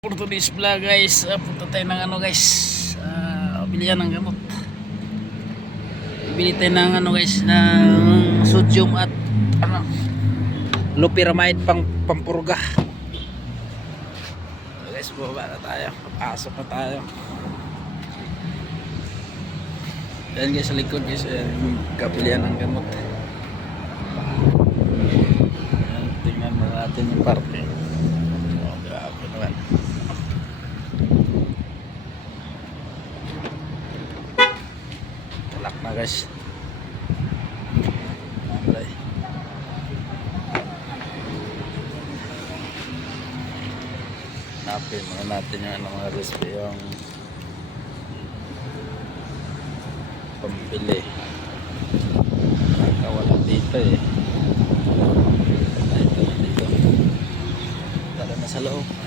For today's vlog guys, punta tayo ng ano guys, bilihan ng gamot. Bili tayo ng ano guys, ng sodium at ano, loperamide pampurga. So guys, baba na tayo, papasok na tayo. Yan guys, sa likod guys, yung kapilihan ng gamot. Yan, tingnan mo natin yung parte. Oh, grabe naman. Talak na guys. Alay. Napin muna natin yung ano, mga recipe, yung pambili. Nakawala dito eh. Ito na dito. Tara na sa loob.